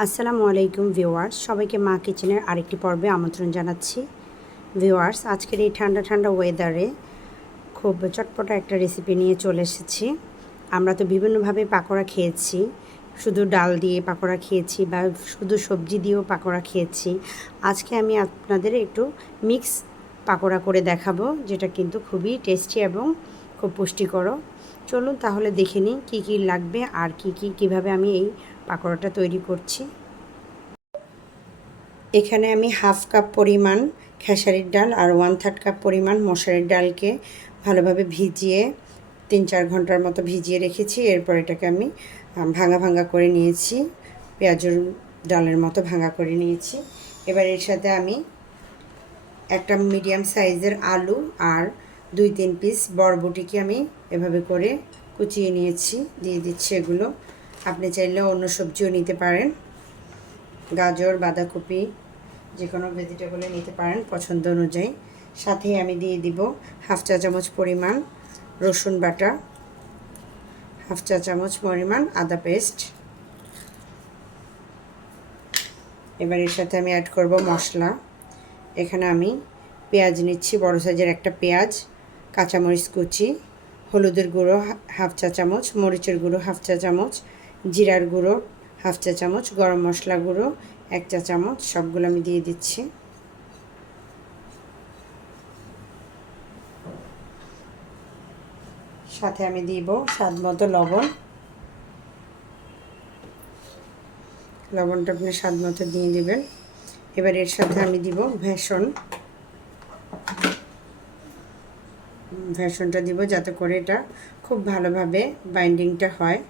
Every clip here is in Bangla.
আসসালামু আলাইকুম ভিউয়ার্স, সবাইকে মা কিচেনের আরেকটি পর্বে আমন্ত্রণ জানাচ্ছি। ভিউয়ার্স, আজকের এই ঠান্ডা ঠান্ডা ওয়েদারে খুব চটপটা একটা রেসিপি নিয়ে চলে এসেছি। আমরা তো বিভিন্নভাবে পাকোড়া খেয়েছি, শুধু ডাল দিয়ে পাকোড়া খেয়েছি বা শুধু সবজি দিয়েও পাকোড়া খেয়েছি। আজকে আমি আপনাদের একটু মিক্স পাকোড়া করে দেখাবো, যেটা কিন্তু খুবই টেস্টি এবং খুব পুষ্টিকরও চলুন তাহলে দেখে নিই কী কী লাগবে আর কি কি, কীভাবে আমি এই পাকোড়াটা তৈরি করছি। এখানে আমি হাফ কাপ পরিমাণ খেসারির ডাল আর ওয়ান থার্ড কাপ পরিমাণ মশারির ডালকে ভালোভাবে ভিজিয়ে তিন চার ঘণ্টার মতো ভিজিয়ে রেখেছি। এরপর এটাকে আমি ভাঙা ভাঙা করে নিয়েছি। পেঁয়াজের ডালের মতো ভাঙা করে নিয়েছি। এবার এর সাথে আমি একটা মিডিয়াম সাইজের আলু আর দুই তিন পিস বরবটিকে আমি এভাবে করে কুচিয়ে নিয়েছি। দিয়ে দিচ্ছি এগুলো। আপনি চাইলে অন্য সবজিও নিতে পারেন। গাজর, বাঁধাকপি যে কোনো ভেজিটেবলে নিতে পারেন পছন্দ অনুযায়ী। সাথে আমি দিয়ে দিব হাফ চা চামচ পরিমাণ রসুন বাটা, হাফ চা চামচ পরিমাণ আদা পেস্ট। এবার এর সাথে আমি অ্যাড করব মশলা। এখানে আমি পেঁয়াজ নিচ্ছি, বড় সাইজের একটা পেঁয়াজ, কাঁচামরিচ কুচি, হলুদের গুঁড়ো হাফ চা চামচ, মরিচের গুঁড়ো, হাফ চা চামচ জিরার গুঁড়ো, হাফ চা চামচ, গরম মশলা গুঁড়ো, এক চা চামচ, সবগুলো আমি দিয়ে দিচ্ছি। সাথে আমি দিব স্বাদ মতো লবণ। লবণটা আপনি স্বাদ মতো দিয়ে দিবেন। এবার এর সাথে আমি দিব ভেষণ। ভেষণটা দিব যাতে করে এটা খুব ভালোভাবে বাইন্ডিংটা হয়।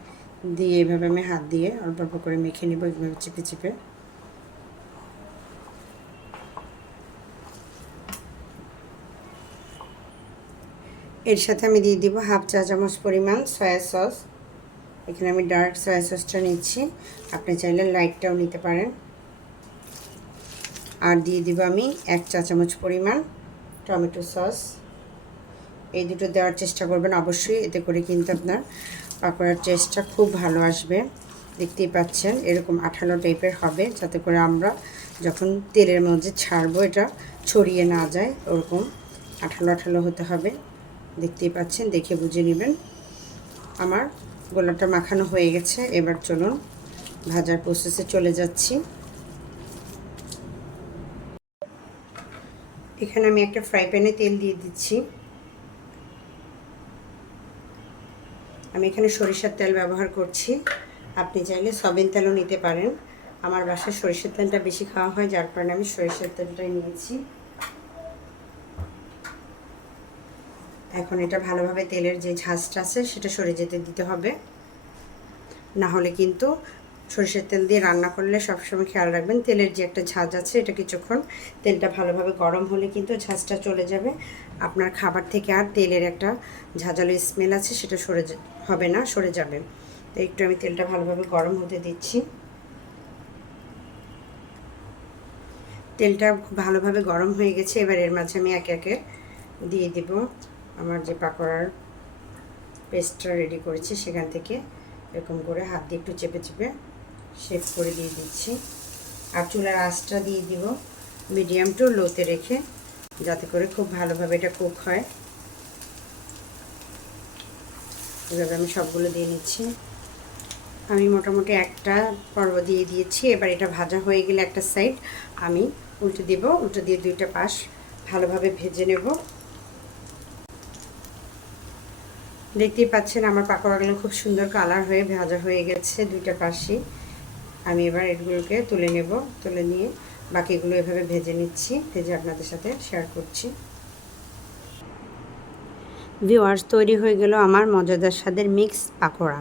দিয়ে এভাবে আমি হাত দিয়ে অল্প অল্প করে মেখে নেব এইভাবে চিপে চিপে। এর সাথে আমি দিয়ে দিব হাফ চা চামচ পরিমাণ সয়া সস এখানে আমি ডার্ক সয়া সসটা নিচ্ছি। আপনি চাইলে লাইটটাও নিতে পারেন। আর দিয়ে দিব আমি এক চা চামচ পরিমাণ টমেটো সস এই দুটো দেওয়ার চেষ্টা করবেন অবশ্যই, এতে করে কিন্তু আপনার পাকোড়ার টেস্টটা খুব ভালো আসবে। দেখতেই পাচ্ছেন, এরকম আঠালো টাইপের হবে, যাতে করে আমরা যখন তেলের মধ্যে ছাড়বো, এটা ছড়িয়ে না যায়, ওরকম আঠালো আঠালো হতে হবে। দেখতেই পাচ্ছেন, দেখে বুঝে নেবেন। আমার গোলাটা মাখানো হয়ে গেছে, এবার চলুন ভাজার প্রসেসে চলে যাচ্ছি। এখানে আমি একটা ফ্রাই প্যানে তেল দিয়ে দিচ্ছি। আমি এখানে সরিষার তেল ব্যবহার করছি। আপনি চাইলে সবিন তেলও নিতে পারেন। আমার বাসায় সরিষার তেলটা বেশি খাওয়া হয়, যার কারণে আমি সরিষার তেলটাই নিয়েছি। এখন এটা ভালোভাবে তেলের যে ঝাঁজটা আছে, সেটা সরে যেতে দিতে হবে। না হলে কিন্তু সরিষার তেল দিয়ে রান্না করলে সবসময় খেয়াল রাখবেন, তেলের যে একটা ঝাঁজ আছে এটা কিছুক্ষণ তেলটা ভালোভাবে গরম হলে কিন্তু ঝাঁজটা চলে যাবে। আপনার খাবার থেকে আর তেলের একটা ঝাঁঝালো স্মেল আছে সেটা সরে হবে না, সরে যাবে। তো একটু আমি তেলটা ভালোভাবে গরম হতে দিচ্ছি। তেলটা ভালোভাবে গরম হয়ে গেছে, এবার এর মাঝে আমি একে একে দিয়ে দেব আমার যে পাকোড়ার পেস্টটা রেডি করেছি সেখান থেকে এরকম করে হাত দিয়ে একটু চেপে চেপে শেপ করে দিয়ে দিচ্ছি। আর চুলার আঁচটা দিয়ে দিব মিডিয়াম টু লোতে রেখে, যাতে করে খুব ভালোভাবে এটা কুক হয়। এভাবে আমি সবগুলো দিয়ে নিচ্ছি। আমি মোটামুটি একটা পর্ব দিয়ে দিয়েছি। এবার এটা ভাজা হয়ে গেলে একটা সাইড আমি উল্টে দিব। উল্টে দিয়ে দুইটা পাশ ভালোভাবে ভেজে নেব। দেখতেই পাচ্ছেন আমার পাকোড়াগুলো খুব সুন্দর কালার হয়ে ভাজা হয়ে গেছে দুইটা পাশই আমি এবার এগুলোকে তুলে নেব, তুলে নিয়ে বাকিগুলো এভাবে ভেজে নিচ্ছি, ভেজে আপনাদের সাথে শেয়ার করছি। ভিওয়ার্স তৈরি হয়ে গেল আমার মজাদার স্বাদের মিক্স পাকোড়া।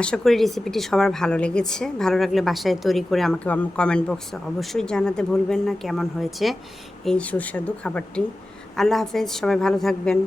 আশা করি রেসিপিটি সবার ভালো লেগেছে। ভালো লাগলে বাসায় তৈরি করে আমাকে কমেন্ট বক্সে অবশ্যই জানাতে ভুলবেন না কেমন হয়েছে এই সুস্বাদু খাবারটি। আল্লাহ হাফেজ, সবাই ভালো থাকবেন।